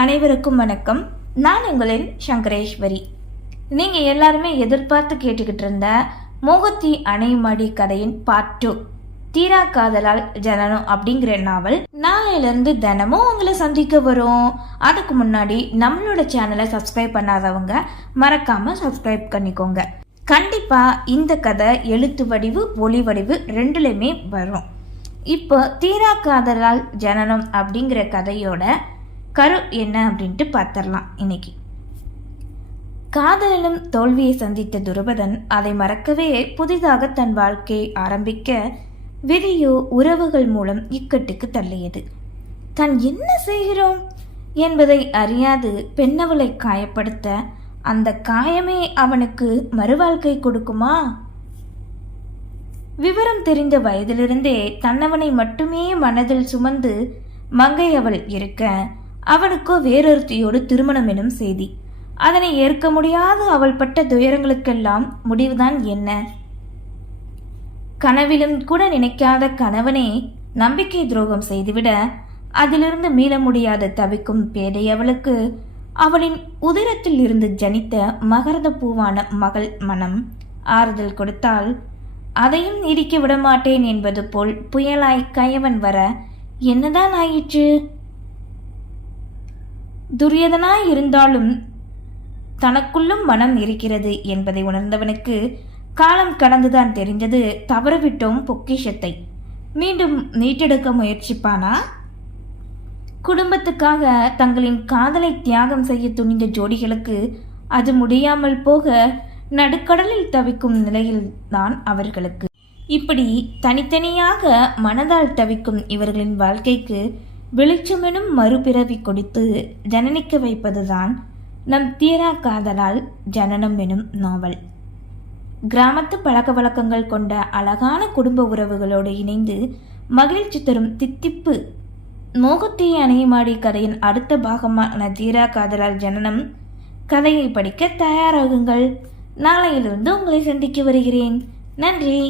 அனைவருக்கும் வணக்கம். நான் உங்களின் சங்கரேஸ்வரி. நீங்கள் எல்லாருமே எதிர்பார்த்து கேட்டுக்கிட்டு இருந்த மோகத்தி அணைமடி கதையின் பார்ட் 2 தீரா காதலால் ஜனனம் அப்படிங்கிற நாவல் நாளையிலிருந்து தினமும் உங்களை சந்திக்க வரும். அதுக்கு முன்னாடி நம்மளோட சேனலை சப்ஸ்கிரைப் பண்ணாதவங்க மறக்காம சப்ஸ்கிரைப் பண்ணிக்கோங்க. கண்டிப்பா இந்த கதை எழுத்து வடிவு ஒளி வடிவு ரெண்டுலையுமே வரும். இப்போ தீரா காதலால் ஜனனம் அப்படிங்கிற கதையோட கரு என்ன அப்படின்ட்டு பார்த்துடலாம். இன்னைக்கு காதலிலும் தோல்வியை சந்தித்த துருபதன் அதை மறக்கவே புதிதாக தன் வாழ்க்கையை ஆரம்பிக்க விதியோ உறவுகள் மூலம் இக்கட்டுக்கு தள்ளியது. தான் என்ன செய்கிறோம் என்பதை அறியாது பெண்ணவளை காயப்படுத்த அந்த காயமே அவனுக்கு மறுவாழ்க்கை கொடுக்குமா? விவரம் தெரிந்த வயதிலிருந்தே தன்னவனை மட்டுமே மனதில் சுமந்து மங்கை அவள் இருக்க அவனுக்கோ வேறொருத்தியோடு திருமணம் எனும் செய்தி. அதனை ஏற்க முடியாது அவள் பட்ட துயரங்களுக்கெல்லாம் முடிவுதான் என்ன? கனவிலும் கூட நினைக்காத கணவனே நம்பிக்கை துரோகம் செய்துவிட அதிலிருந்து மீள முடியாத தவிக்கும் பேதை அவளுக்கு அவளின் உதிரத்தில் இருந்து ஜனித்த மகரத பூவான மகள் மனம் ஆறுதல் கொடுத்தால் அதையும் நீடிக்க விடமாட்டேன் என்பது போல் புயலாய் கயவன் வர என்னதான் ஆயிற்று? துரியதனாய் இருந்தாலும் தனக்குள்ளும் மனம் இருக்கிறது என்பதை உணர்ந்தவனுக்கு காலம் கடந்துதான் தெரிந்தது. தவறவிட்டோம் பொக்கிஷத்தை. மீண்டும் மீட்டெடுக்க முயற்சிப்பானா? குடும்பத்துக்காக தங்களின் காதலை தியாகம் செய்ய துணிந்த ஜோடிகளுக்கு அது முடியாமல் போக நடுக்கடலில் தவிக்கும் நிலையில்தான் அவர்களுக்கு. இப்படி தனித்தனியாக மனதால் தவிக்கும் இவர்களின் வாழ்க்கைக்கு வெளிச்சமெனும் மறுபிறவி கொடுத்து ஜனனிக்க வைப்பதுதான் நம் தீரா காதலால் ஜனனம் எனும் நாவல். கிராமத்து பழக்க வழக்கங்கள் கொண்ட அழகான குடும்ப உறவுகளோடு இணைந்து மகிழ்ச்சி தரும் தித்திப்பு மோகத்தி அணைமாடி கதையின் அடுத்த பாகமான தீரா காதலால் ஜனனம் கதையை படிக்க தயாராகுங்கள். நாளையிலிருந்து உங்களை சந்திக்க வருகிறேன். நன்றி.